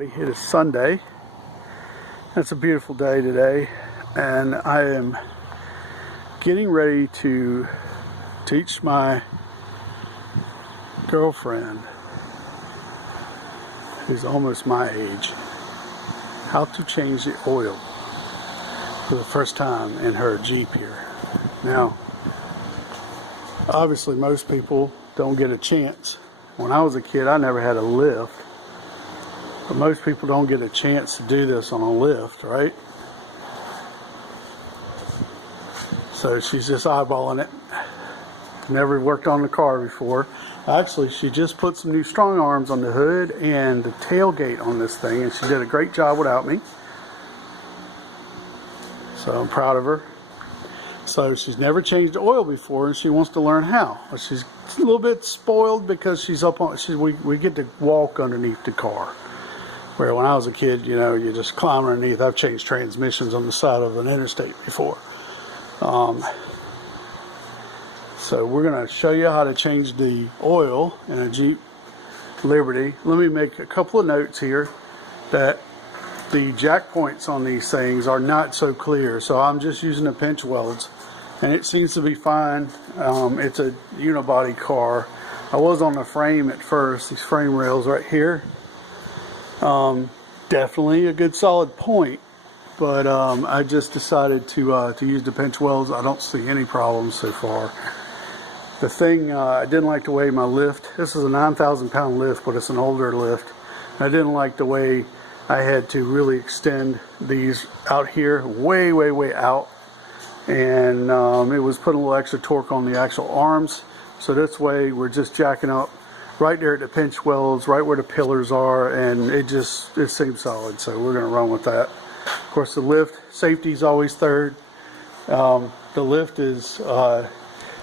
It is Sunday. It's a beautiful day today, and I am getting ready to teach my girlfriend, who's almost my age, how to change the oil for the first time in her Jeep here. Now, obviously most people don't get a chance. When I was a kid, I never had a lift. But most people don't get a chance to do this on a lift, right? So she's just eyeballing it. Never worked on the car before. Actually, she just put some new strong arms on the hood and the tailgate on this thing, and she did a great job without me. So I'm proud of her. So she's never changed the oil before, and she wants to learn how. She's a little bit spoiled because she's up on. We get to walk underneath the car. Where when I was a kid, you know, you just climb underneath. I've changed transmissions on the side of an interstate before. So we're going to show you how to change the oil in a Jeep Liberty. Let me make a couple of notes here that the jack points on these things are not so clear. So I'm just using the pinch welds, and it seems to be fine. It's a unibody car. I was on the frame at first, these frame rails right here. Definitely a good solid point, but I just decided to use the pinch welds. I don't see any problems so far. The thing I didn't like the way my lift. This is a 9,000 pound lift, but it's an older lift. I didn't like the way I had to really extend these out here, way out, and it was putting a little extra torque on the actual arms. So this way we're just jacking up right there at the pinch welds, right where the pillars are, and it seems solid, so we're going to run with that. Of course, the lift, safety is always third. The lift is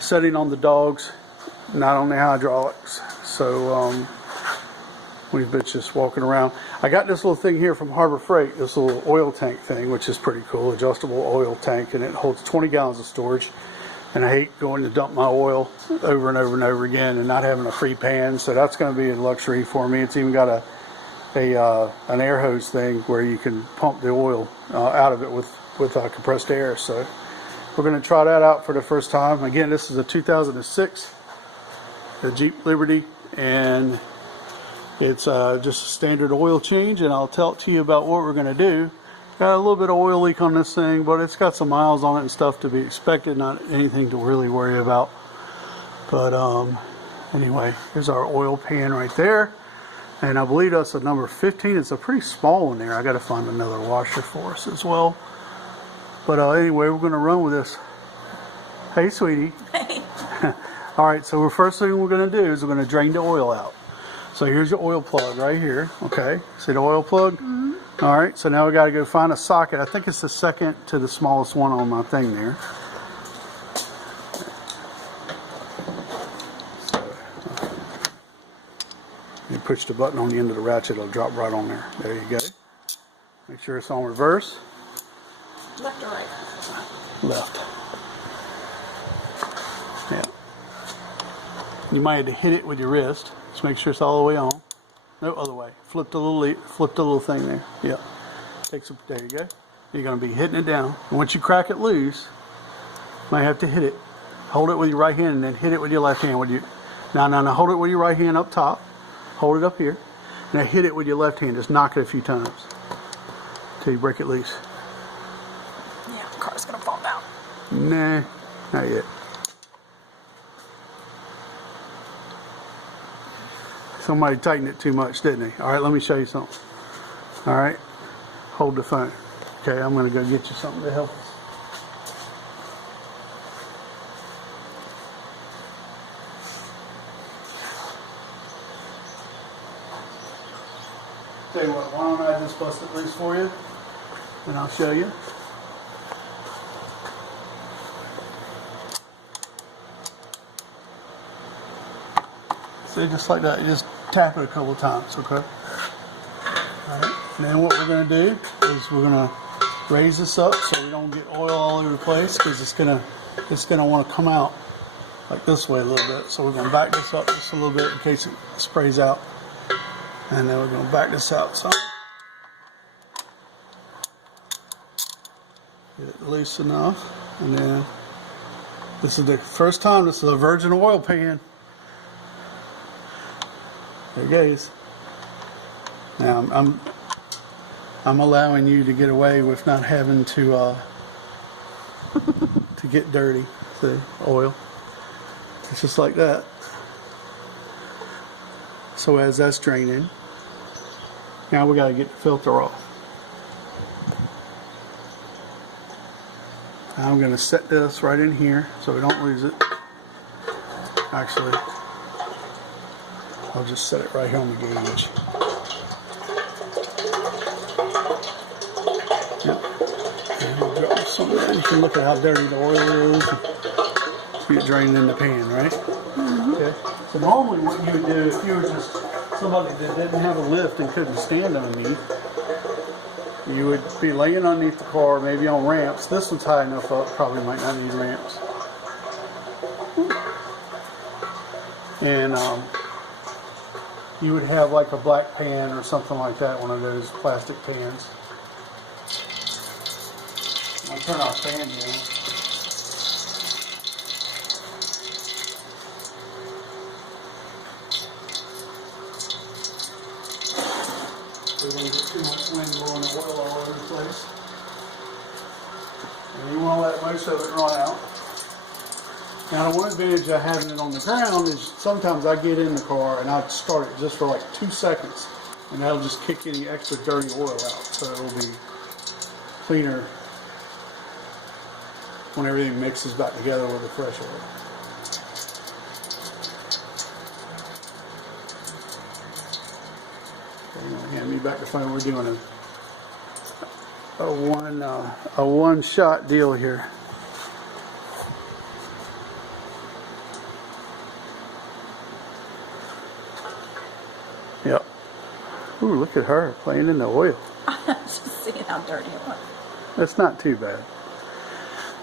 setting on the dogs, not on the hydraulics, so we've been just walking around. I got this little thing here from Harbor Freight, this little oil tank thing, which is pretty cool, adjustable oil tank, and it holds 20 gallons of storage. And I hate going to dump my oil over and over again and not having a free pan, so that's going to be a luxury for me. It's even got an air hose thing where you can pump the oil out of it with compressed air. So we're going to try that out for the first time. Again, this is a 2006 the Jeep Liberty, and it's just a standard oil change, and I'll talk to you about what we're going to do. Got a little bit of oil leak on this thing, but it's got some miles on it and stuff to be expected, not anything to really worry about. But anyway, here's our oil pan right there, and I believe that's a number 15. It's a pretty small one there. I got to find another washer for us as well. But anyway, we're going to run with this. Hey, sweetie. Hey. All right, so the first thing we're going to do is we're going to drain the oil out. So here's your oil plug right here. Okay, see the oil plug? Mm-hmm. All right, so now we got to go find a socket. I think it's the second to the smallest one on my thing there. So, you push the button on the end of the ratchet, it'll drop right on there. There you go. Make sure it's on reverse. Left or right? Left. Yeah. You might have to hit it with your wrist. Just make sure it's all the way on. No, other way. Flip the little thing there. Yeah. There you go. You're going to be hitting it down. And once you crack it loose, you might have to hit it. Hold it with your right hand and then hit it with your left hand. Now, hold it with your right hand up top. Hold it up here. Now hit it with your left hand. Just knock it a few times until you break it loose. Yeah, the car's going to fall down. Nah, not yet. Somebody tightened it too much, didn't he? All right, let me show you something. All right, hold the phone. Okay, I'm going to go get you something to help us. Tell you what, why don't I just bust it loose for you, and I'll show you. See, just like that, you just tap it a couple times, okay? Alright, and then what we're going to do is we're going to raise this up so we don't get oil all over the place, because it's going to want to come out like this way a little bit. So we're going to back this up just a little bit in case it sprays out. And then we're going to back this out some. Get it loose enough, and then this is the first time. This is a virgin oil pan. There it goes. Now I'm allowing you to get away with not having to to get dirty. The oil. It's just like that. So as that's draining, now we got to get the filter off. I'm going to set this right in here so we don't lose it. Actually, I'll just set it right here on the gauge. Yep. And we'll drop some of that. You can look at how dirty the oil is. See it draining in the pan, right? Mm-hmm. Okay. So normally what you would do if you were just somebody that didn't have a lift and couldn't stand underneath, you would be laying underneath the car, maybe on ramps. This one's high enough up, probably might not need ramps. And you would have like a black pan or something like that, one of those plastic pans. I'll turn our fan down. We don't get too much wind blowing the oil all over the place. And you want to let most of it run out. Now the one advantage of having it on the ground is sometimes I get in the car and I start it just for like 2 seconds and that'll just kick any extra dirty oil out. So it'll be cleaner when everything mixes back together with the fresh oil. Hand me back the phone. We're doing a one-shot deal here. Yep. Ooh, look at her playing in the oil. Just seeing how dirty it was. That's not too bad.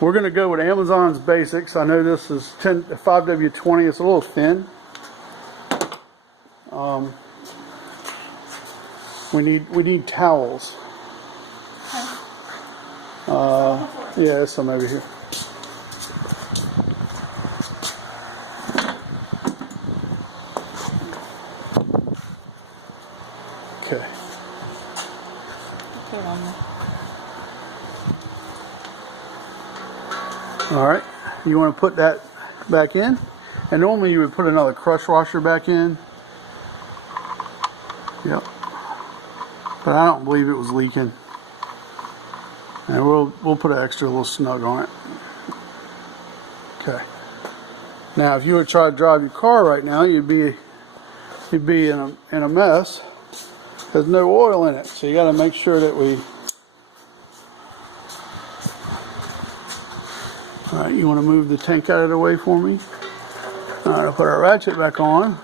We're going to go with Amazon's Basics. I know this is 5W20. It's a little thin. We need towels. Yeah, there's some over here. Okay. Put it on there. All right. You want to put that back in, and normally you would put another crush washer back in. Yep. But I don't believe it was leaking. And we'll put an extra little snug on it. Okay. Now, if you were to try to drive your car right now, you'd be in a mess. There's no oil in it, so you got to make sure that we. All right, you want to move the tank out of the way for me? All right, I'll put our ratchet back on.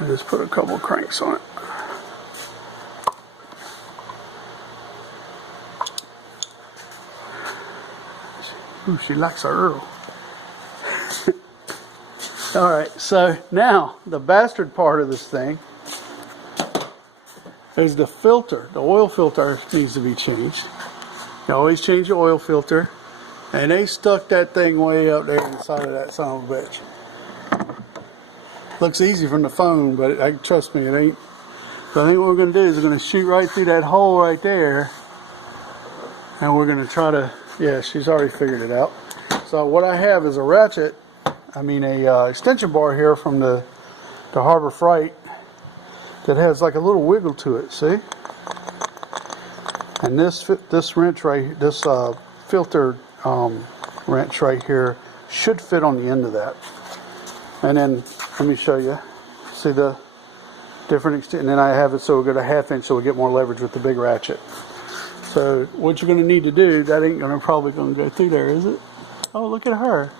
I just put a couple cranks on it. Ooh, she likes a Earl. All right, so now the bastard part of this thing is the filter. The oil filter needs to be changed. You always change the oil filter, and they stuck that thing way up there inside of that son of a bitch. Looks easy from the phone, but trust me, it ain't. So I think what we're going to do is we're going to shoot right through that hole right there, and we're going to try to. Yeah, she's already figured it out. So what I have is a ratchet. I mean a extension bar here from the Harbor Freight that has like a little wiggle to it. See? And this wrench right, this filter wrench right here should fit on the end of that. And then let me show you. See the different extent. And then I have it so we go to 1/2 inch so we get more leverage with the big ratchet. So what you're going to need to do, that ain't probably going to go through there, is it? Oh, look at her.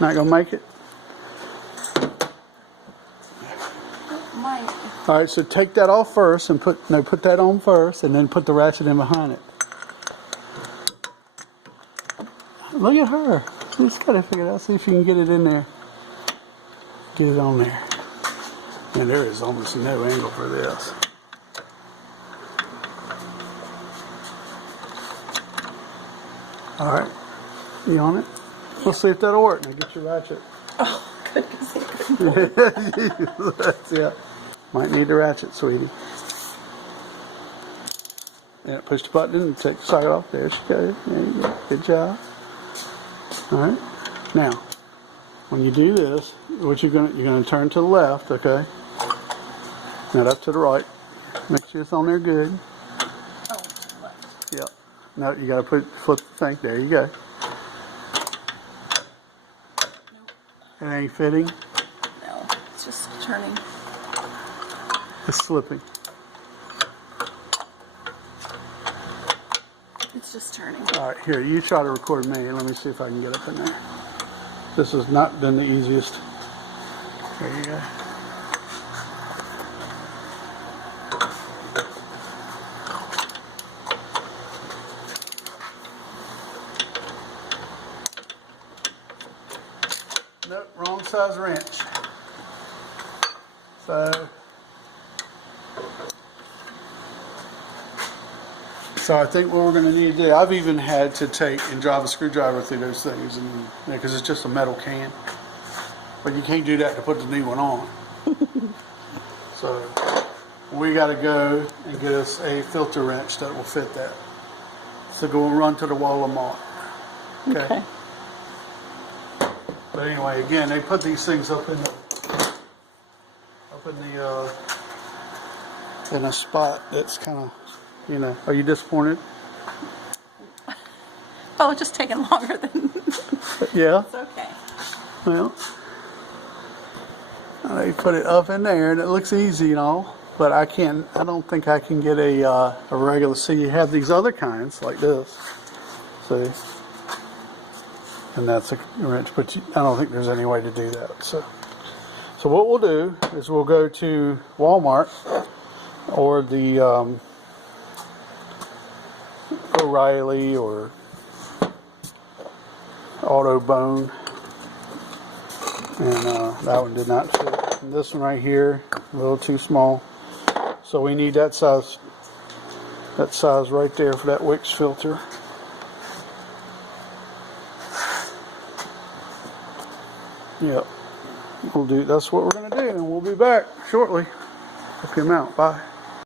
Not going to make it? Might. All right, so take that off first and put that on first and then put the ratchet in behind it. Look at her. You just got to figure it out. See if you can get it in there. Get it on there. And there is almost no angle for this. All right, you on it? Let's see if that'll work. Now get your ratchet. Oh, goodness, it couldn't work. That's it. Might need the ratchet, sweetie. Yeah, push the button and take the side off. There she goes. There you go. Good job. All right. Now, when you do this, what you're gonna turn to the left, okay? Not up to the right. Make sure it's on there good. Oh, what? Yep. No, you gotta flip the thing. There you go. It ain't fitting. No, it's just turning. It's slipping. It's just turning. All right, here, you try to record me. Let me see if I can get up in there. This has not been the easiest. There you go. Nope, wrong size wrench. So I think what we're going to need to do, I've even had to take and drive a screwdriver through those things, and because it's just a metal can. But you can't do that to put the new one on. So we got to go and get us a filter wrench that will fit that. So go and run to the Walmart. Okay. But anyway, again, they put these things up in a spot that's kind of, you know. Are you disappointed? Oh, it's just taking longer than. Yeah. It's okay. Well, they put it up in there, and it looks easy, you know. But I don't think I can get a regular. See, you have these other kinds like this. See, and that's a wrench, but I don't think there's any way to do that. So what we'll do is we'll go to Walmart or the O'Reilly or Autobone, and that one did not fit. And this one right here, a little too small. So we need that size right there for that Wix filter. Yep. That's what we're going to do, and we'll be back shortly. Hook him out. Bye.